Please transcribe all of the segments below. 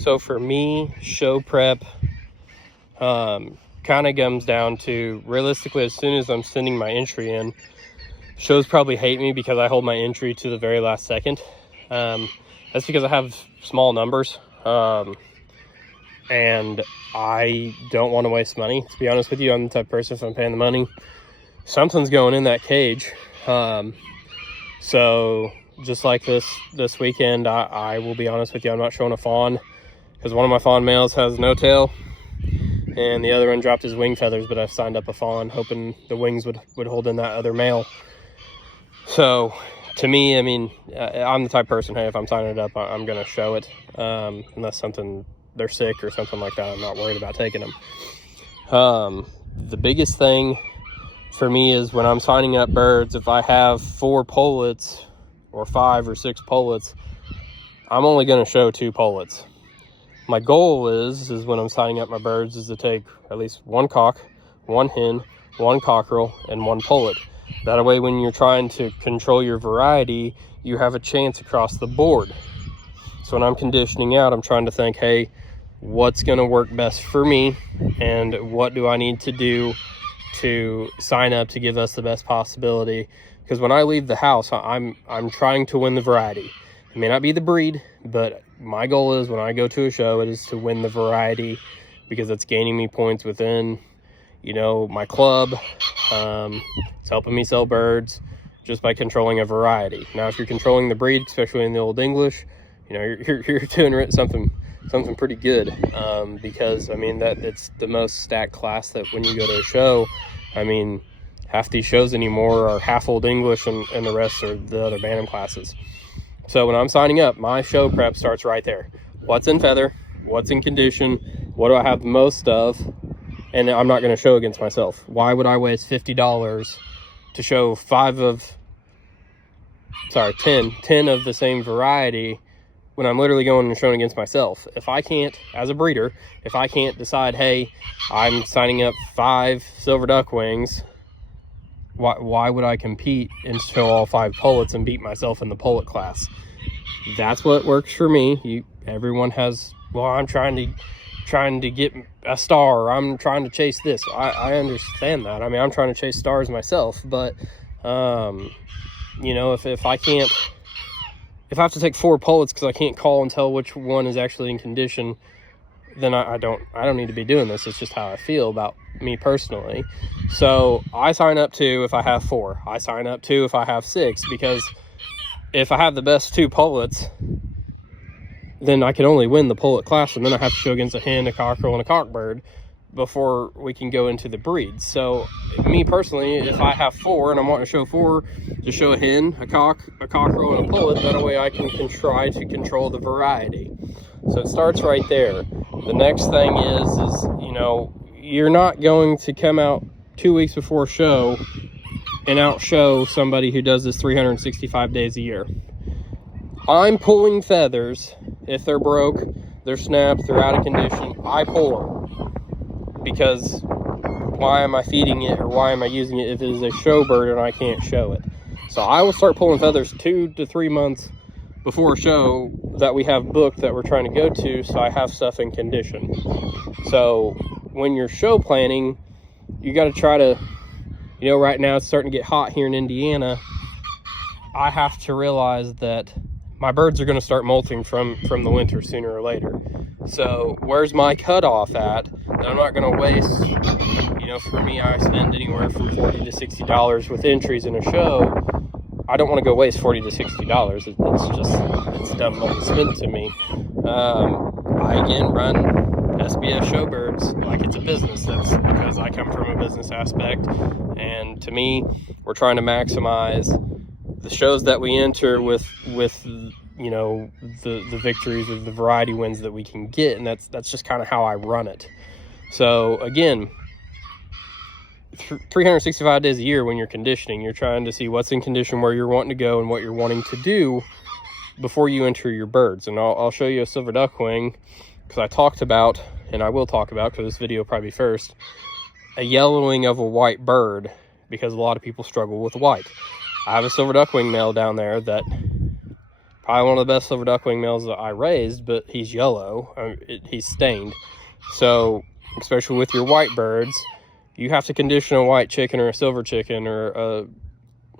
So for me, show prep kind of comes down to, realistically, as soon as I'm sending my entry in, shows probably hate me because I hold my entry to the very last second. That's because I have small numbers, and I don't want to waste money. To be honest with you, I'm the type of person, if I'm paying the money, something's going in that cage. So just like this weekend, I will be honest with you, I'm not showing a fawn because one of my fawn males has no tail and the other one dropped his wing feathers, but I've signed up a fawn hoping the wings would hold in that other male. So to me, I mean, I'm the type of person, hey, if I'm signing it up, I'm going to show it, unless they're sick or something like that. I'm not worried about taking them. The biggest thing for me is when I'm signing up birds, if I have 4 pullets or 5 or 6 pullets, I'm only going to show 2 pullets. My goal is when I'm signing up my birds is to take at least 1 cock, 1 hen, 1 cockerel, and 1 pullet. That way, when you're trying to control your variety, you have a chance across the board. So when I'm conditioning out, I'm trying to think, hey, what's going to work best for me, and what do I need to do to sign up to give us the best possibility? Because when I leave the house, I'm trying to win the variety. It may not be the breed, but my goal is when I go to a show, it is to win the variety, because it's gaining me points within, you know, my club. It's helping me sell birds just by controlling a variety. Now, if you're controlling the breed, especially in the Old English, you know, you're doing something pretty good, because I mean it's the most stacked class that when you go to a show, I mean, half these shows anymore are half Old English and the rest are the other Bantam classes. So when I'm signing up, my show prep starts right there. What's in feather? What's in condition? What do I have the most of? And I'm not going to show against myself. Why would I waste $50 to show 10 of the same variety when I'm literally going and showing against myself? If I can't, as a breeder, if I can't decide, hey, I'm signing up 5 silver duck wings, why would I compete and show all 5 pullets and beat myself in the pullet class? That's what works for me. Everyone has, well, I'm trying to get a star, or I'm trying to chase this. I understand that. I mean, I'm trying to chase stars myself, but you know, if I have to take 4 pullets because I can't call and tell which one is actually in condition, then I don't need to be doing this. It's just how I feel about me personally. So I sign up 2 if I have 4. I sign up 2 if I have 6, because if I have the best 2 pullets, then I can only win the pullet class, and then I have to show against a hen, a cockerel, and a cockbird before we can go into the breeds. So me personally, if I have 4 and I'm wanting to show 4, to show a hen, a cockerel, and a pullet, that way I can try to control the variety. So it starts right there. The next thing is you know, you're not going to come out 2 weeks before show and outshow somebody who does this 365 days a year. I'm pulling feathers. If they're broke, they're snapped, they're out of condition, I pull them. Because why am I feeding it, or why am I using it if it is a show bird and I can't show it? So I will start pulling feathers 2 to 3 months before a show that we have booked that we're trying to go to, so I have stuff in condition. So when you're show planning, you got to try to, you know, right now it's starting to get hot here in Indiana. I have to realize that my birds are going to start molting from the winter sooner or later. So where's my cutoff at that I'm not going to waste? You know, for me, I spend anywhere from $40 to $60 with entries in a show. I don't want to go waste $40 to $60. It's dumb money spent to me. I again run SBS showbirds like it's a business. That's because I come from a business aspect, and to me, we're trying to maximize the shows that we enter with you know, the victories of the variety wins that we can get, and that's just kind of how I run it. So again, 365 days a year when you're conditioning, you're trying to see what's in condition, where you're wanting to go, and what you're wanting to do before you enter your birds. And I'll show you a silver duck wing, because I talked about, and I will talk about, because this video will probably be first, a yellowing of a white bird, because a lot of people struggle with white. I have a silver duck wing male down there that probably one of the best silver duckling males that I raised, but he's yellow. He's stained. So, especially with your white birds, you have to condition a white chicken or a silver chicken or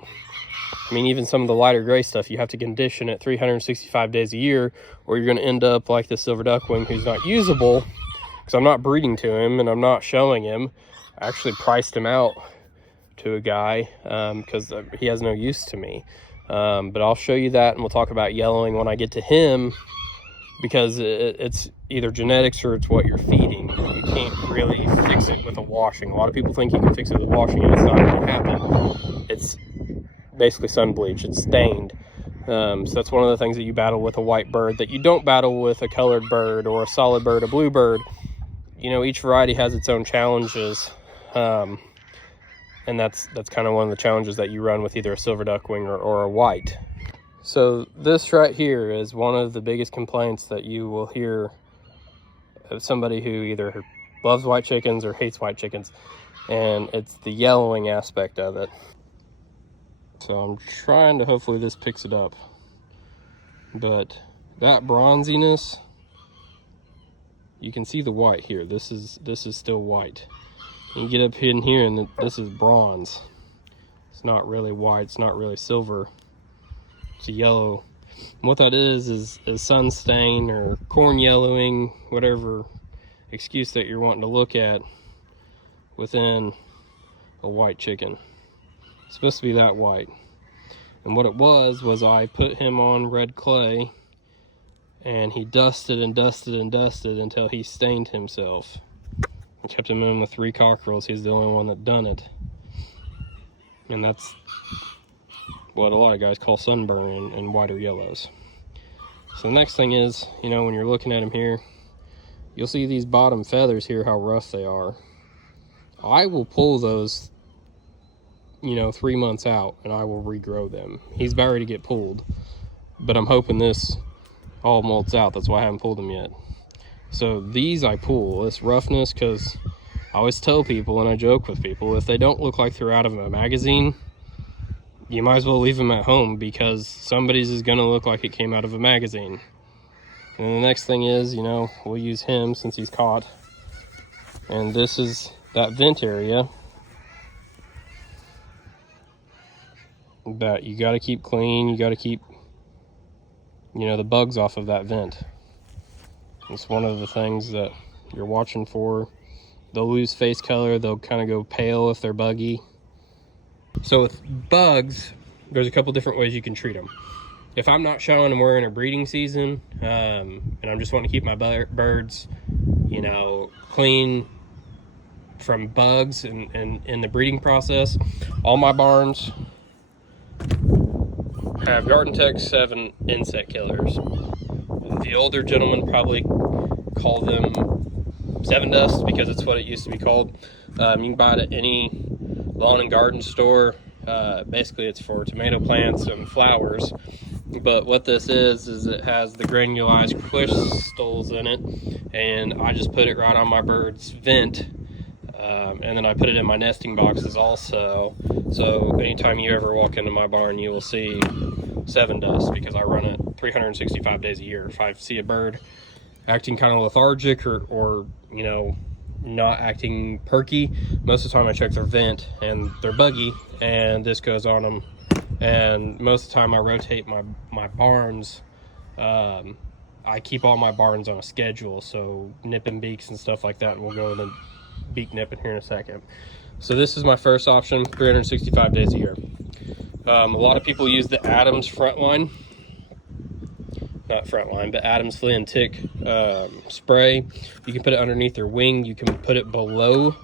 I mean, even some of the lighter gray stuff, you have to condition it 365 days a year, or you're going to end up like the silver duckling who's not usable, because I'm not breeding to him and I'm not showing him. I actually priced him out to a guy because he has no use to me. But I'll show you that, and we'll talk about yellowing when I get to him, because it's either genetics or it's what you're feeding. You can't really fix it with a washing. A lot of people think you can fix it with washing, and it's not going to happen. It's basically sun bleach. It's stained. So that's one of the things that you battle with a white bird that you don't battle with a colored bird or a solid bird, a blue bird. You know, each variety has its own challenges. And that's kind of one of the challenges that you run with either a silver duckling or a white. So this right here is one of the biggest complaints that you will hear of somebody who either loves white chickens or hates white chickens, and it's the yellowing aspect of it. So I'm trying to, hopefully this picks it up, but that bronziness, you can see the white here. This is still white. You get up in here and this is bronze. It's not really white, it's not really silver, it's a yellow. And what that is sun stain or corn yellowing, whatever excuse that you're wanting to look at within a white chicken. It's supposed to be that white. And what it was I put him on red clay, and he dusted and dusted and dusted until he stained himself. I kept him in with 3 cockerels. He's the only one that done it. And that's what a lot of guys call sunburn and white or yellows. So the next thing is, you know, when you're looking at him here, you'll see these bottom feathers here, how rough they are. I will pull those, you know, 3 months out, and I will regrow them. He's about ready to get pulled, but I'm hoping this all molts out. That's why I haven't pulled them yet. So these I pull, this roughness, because I always tell people, and I joke with people, if they don't look like they're out of a magazine, you might as well leave them at home, because somebody's is going to look like it came out of a magazine. And the next thing is, you know, we'll use him since he's caught. And this is that vent area that you got to keep clean. You got to keep, you know, the bugs off of that vent. It's one of the things that you're watching for. They'll lose face color. They'll kind of go pale if they're buggy. So with bugs, there's a couple different ways you can treat them. If I'm not showing them we're in a breeding season, and I'm just wanting to keep my birds, you know, clean from bugs and in the breeding process, all my barns have Garden Tech 7 insect killers. The older gentlemen probably call them 7 Dust because it's what it used to be called. You can buy it at any lawn and garden store. Basically it's for tomato plants and flowers, but what this is it has the granulized crystals in it, and I just put it right on my bird's vent, and then I put it in my nesting boxes also. So anytime you ever walk into my barn, you will see 7 Dust, because I run it 365 days a year. If I see a bird acting kind of lethargic or you know, not acting perky, most of the time I check their vent and they're buggy, and this goes on them. And most of the time I rotate my barns. I keep all my barns on a schedule, so nip and beaks and stuff like that, and we'll go into beak nipping here in a second. So this is my first option, 365 days a year. A lot of people use the Adams Frontline, not Frontline, but Adams flea and tick spray. You can put it underneath their wing. You can put it below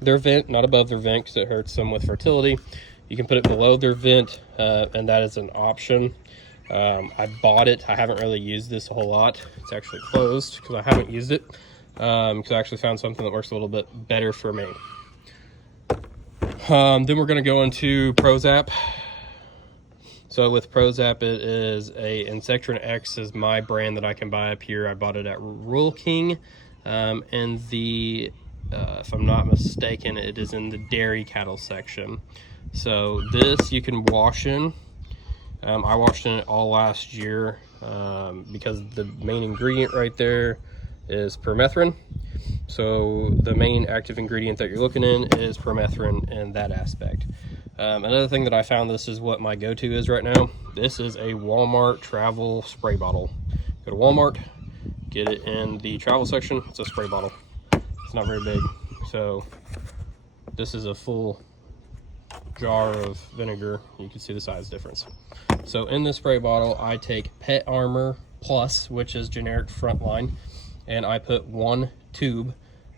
their vent, not above their vent, because it hurts them with fertility. You can put it below their vent, and that is an option. I bought it. I haven't really used this a whole lot. It's actually closed because I haven't used it, because I actually found something that works a little bit better for me. Then we're going to go into Prozap. So with Prozap, it is a Insectrin X is my brand that I can buy up here. I bought it at Rural King, and the if I'm not mistaken, it is in the dairy cattle section. So this you can wash in. I washed in it all last year. because the main ingredient right there is permethrin. So the main active ingredient that you're looking in is permethrin in that aspect. Another thing that I found, this is what my go-to is right now. This is a Walmart travel spray bottle. Go to Walmart, get it in the travel section. It's a spray bottle. It's not very big. So this is a full jar of vinegar. You can see the size difference. So in this spray bottle, I take Pet Armor Plus, which is generic Frontline, and I put 1 tube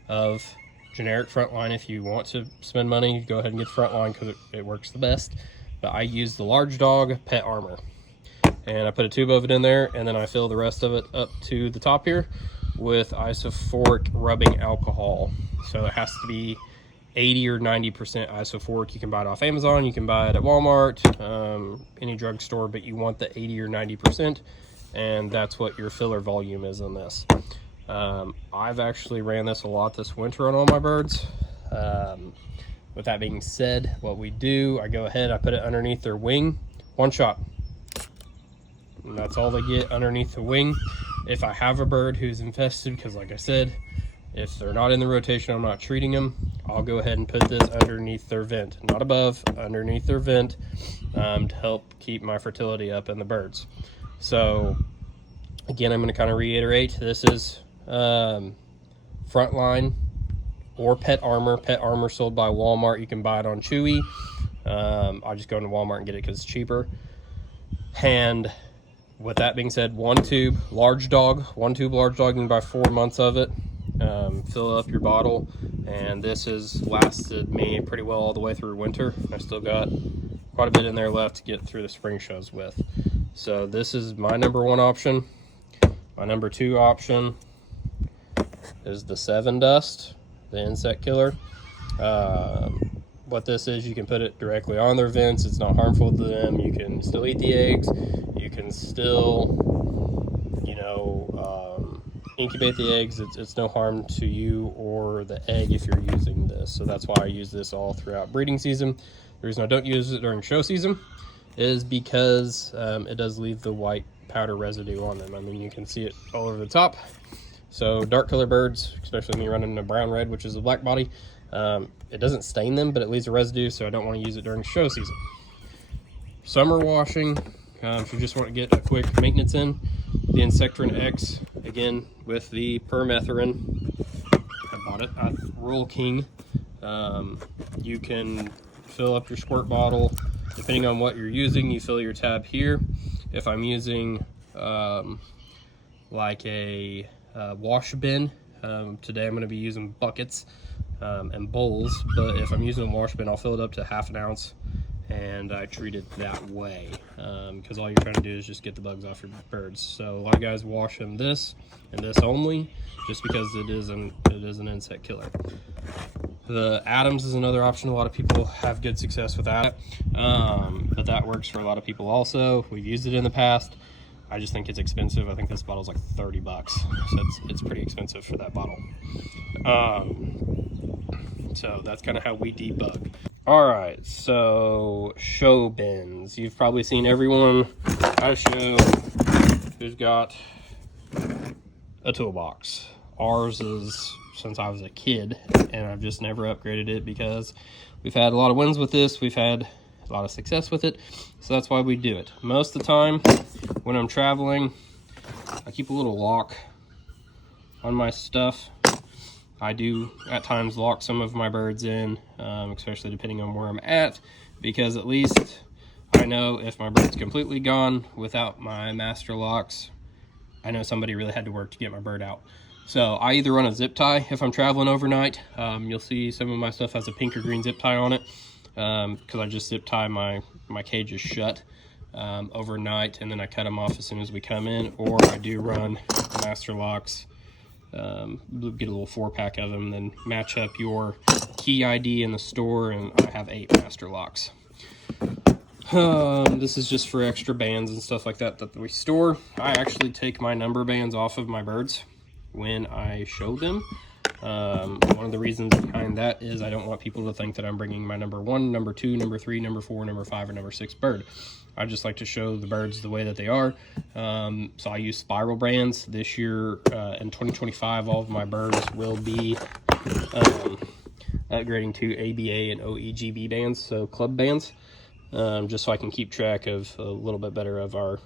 of generic Frontline. If you want to spend money, go ahead and get Frontline because it works the best. But I use the large dog Pet Armor, and I put a tube of it in there, and then I fill the rest of it up to the top here with isophoric rubbing alcohol. So it has to be 80 or 90% isophoric. You can buy it off Amazon, you can buy it at Walmart, any drugstore, but you want the 80 or 90%, and that's what your filler volume is on this. I've actually ran this a lot this winter on all my birds. With that being said, what we do, I go ahead, I put it underneath their wing, 1 shot. And that's all they get underneath the wing. If I have a bird who's infested, because like I said, if they're not in the rotation, I'm not treating them, I'll go ahead and put this underneath their vent, not above, underneath their vent, to help keep my fertility up in the birds. So again, I'm going to kind of reiterate, this is Frontline or Pet Armor. Pet Armor sold by Walmart. You can buy it on Chewy. I just go into Walmart and get it because it's cheaper. And with that being said, 1 tube large dog, 1 tube large dog, you can buy 4 months of it. Fill up your bottle, and this has lasted me pretty well all the way through winter. I still got quite a bit in there left to get through the spring shows with. So this is my number 1 option. My number 2 option is the 7 Dust, the insect killer. What this is, you can put it directly on their vents. It's not harmful to them. You can still eat the eggs. You can still, you know, incubate the eggs. It's no harm to you or the egg if you're using this. So that's why I use this all throughout breeding season. The reason I don't use it during show season is because it does leave the white powder residue on them. I mean, you can see it all over the top. So dark color birds, especially when you're running a brown red, which is a black body, it doesn't stain them, but it leaves a residue, so I don't want to use it during show season. Summer washing, if you just want to get a quick maintenance in, the Insectrin X, again with the permethrin. I bought it at Royal King. You can fill up your squirt bottle depending on what you're using. You fill your tab here. If I'm using like a wash bin, today I'm going to be using buckets and bowls, but if I'm using a wash bin, I'll fill it up to 1/2 ounce, and I treat it that way, because all you're trying to do is just get the bugs off your birds. So a lot of guys wash them this and this only, just because it is an insect killer. The Adams is another option. A lot of people have good success with that, but that works for a lot of people also. We've used it in the past. I just think it's expensive. I think this bottle's like 30 bucks, so it's pretty expensive for that bottle. So that's kind of how we debug. All right, so show bins. You've probably seen everyone at a show who's got a toolbox. Ours is since I was a kid, and I've just never upgraded it because we've had a lot of wins with this. We've had a lot of success with it, so that's why we do it. Most of the time when I'm traveling, I keep a little lock on my stuff. I do at times lock some of my birds in, especially depending on where I'm at, because at least I know if my bird's completely gone without my master locks, I know somebody really had to work to get my bird out. So I either run a zip tie if I'm traveling overnight. You'll see some of my stuff has a pink or green zip tie on it, because I just zip tie my cages shut overnight, and then I cut them off as soon as we come in. Or I do run master locks, get a little 4-pack of them, then match up your key ID in the store, and I have 8 master locks. This is just for extra bands and stuff like that we store. I actually take my number bands off of my birds when I show them, One of the reasons behind that is I don't want people to think that I'm bringing my number 1, number 2, number 3, number 4, number 5, or number 6 bird. I just like to show the birds the way that they are. So I use spiral bands. This year, in 2025, all of my birds will be upgrading to ABA and OEGB bands, so club bands, just so I can keep track of a little bit better of our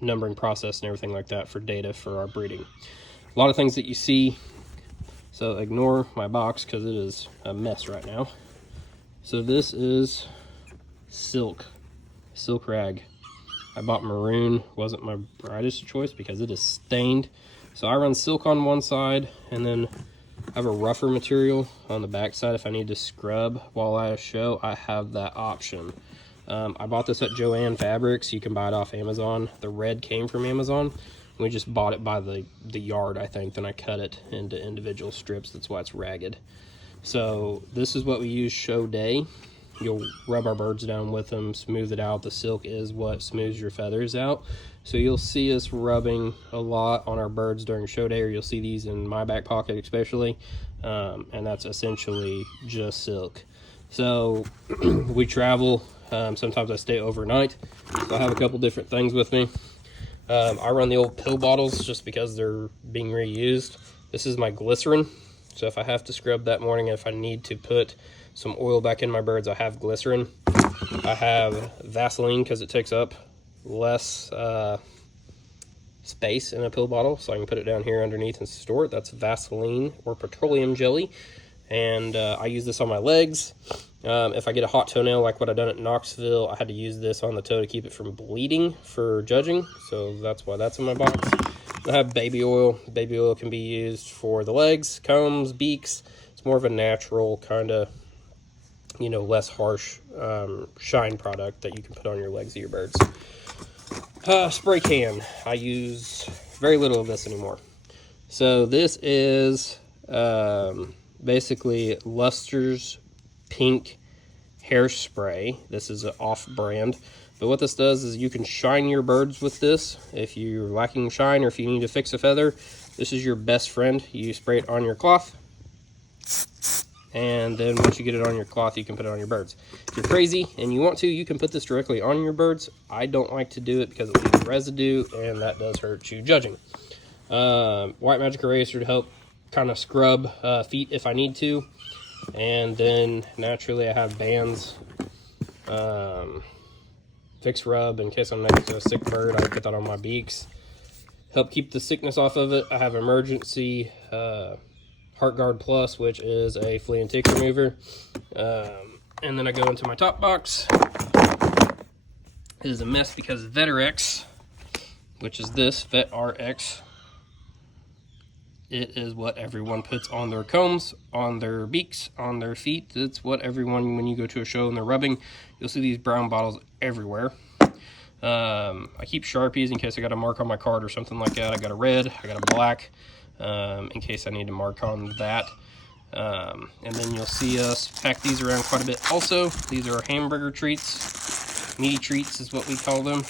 numbering process and everything like that for data for our breeding. A lot of things that you see, so ignore my box because it is a mess right now. So this is silk rag. I bought maroon, wasn't my brightest choice because it is stained. So I run silk on one side and then I have a rougher material on the back side. If I need to scrub while at a show, I have that option. I bought this at Joann Fabrics. You can buy it off Amazon. The red came from Amazon. We just bought it by the yard, I think. Then I cut it into individual strips. That's why it's ragged. So this is what we use show day. You'll rub our birds down with them, smooth it out. The silk is what smooths your feathers out. So you'll see us rubbing a lot on our birds during show day, or you'll see these in my back pocket especially. And that's essentially just silk. So we travel. Sometimes I stay overnight. So I have a couple different things with me. I run the old pill bottles just because they're being reused. This is my glycerin. So if I have to scrub that morning, if I need to put some oil back in my birds, I have glycerin. I have Vaseline because it takes up less space in a pill bottle, so I can put it down here underneath and store it. That's Vaseline or petroleum jelly. And I use this on my legs. If I get a hot toenail like what I done at Knoxville, I had to use this on the toe to keep it from bleeding for judging. So that's why that's in my box. I have baby oil. Baby oil can be used for the legs, combs, beaks. It's more of a natural kind of, you know, less harsh shine product that you can put on your legs of your birds. Spray can. I use very little of this anymore. So this is basically Luster's pink hairspray. This is an off-brand, but what this does is you can shine your birds with this. If you're lacking shine or if you need to fix a feather, this is your best friend. You spray it on your cloth, and then once you get it on your cloth, you can put it on your birds. If you're crazy and you want to, you can put this directly on your birds. I don't like to do it because it leaves residue, and that does hurt you judging. White magic eraser to help kind of scrub feet if I need to. And then naturally I have bands, fix rub in case I'm next to a sick bird. I put that on my beaks, help keep the sickness off of it. I have emergency Heart Guard Plus, which is a flea and tick remover. And then I go into my top box. It is a mess because VetRx, which is this VetRx, it is what everyone puts on their combs, on their beaks, on their feet. It's what everyone, when you go to a show and they're rubbing, you'll see these brown bottles everywhere. I keep Sharpies in case I got a mark on my card or something like that. I got a red, I got a black, in case I need to mark on that. And then you'll see us pack these around quite a bit. Also, these are hamburger treats. Meaty treats is what we call them.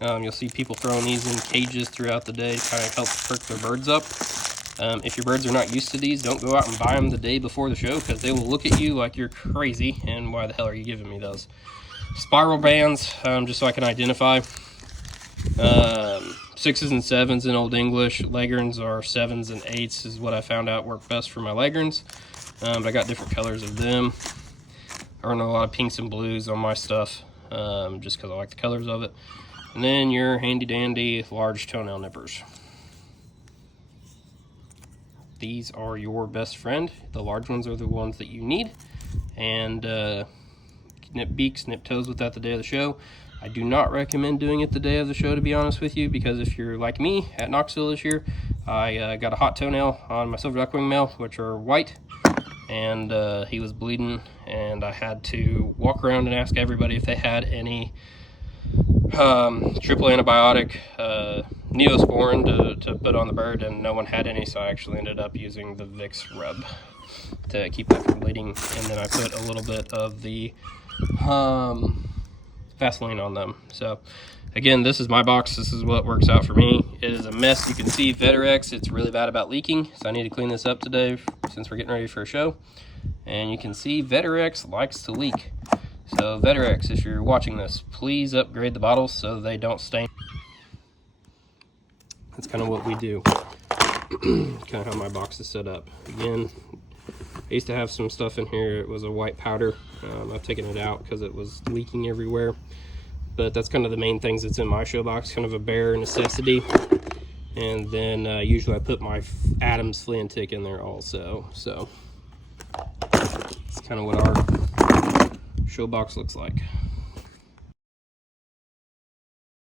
You'll see people throwing these in cages throughout the day to kind of help perk their birds up. If your birds are not used to these, don't go out and buy them the day before the show because they will look at you like you're crazy and why the hell are you giving me those? Spiral bands, just so I can identify. 6s and 7s in Old English. Leghorns are 7s and 8s is what I found out work best for my Leghorns. But I got different colors of them. I run a lot of pinks and blues on my stuff, just because I like the colors of it. And then your handy dandy large toenail nippers. These are your best friend. The large ones are the ones that you need. And nip beaks, nip toes with that the day of the show. I do not recommend doing it the day of the show, to be honest with you, because if you're like me at Knoxville this year, I got a hot toenail on my silver duckwing male, which are white, and he was bleeding, and I had to walk around and ask everybody if they had any triple antibiotic Neosporin to put on the bird, and no one had any, so I actually ended up using the Vicks rub to keep that from bleeding, and then I put a little bit of the Vaseline on them. So Again, this is my box. This is what works out for me. It is a mess. You can see Veterex, it's really bad about leaking. So I need to clean this up today since we're getting ready for a show. And you can see Veterex likes to leak. So Veterex, if you're watching this, please upgrade the bottles so they don't stain. That's kind of what we do. Kind of how my box is set up. Again, I used to have some stuff in here. It was a white powder. I've taken it out because it was leaking everywhere. But that's kind of the main things that's in my show box, kind of a bare necessity. And then usually I put my Adams flea and tick in there also. So it's kind of what our show box looks like.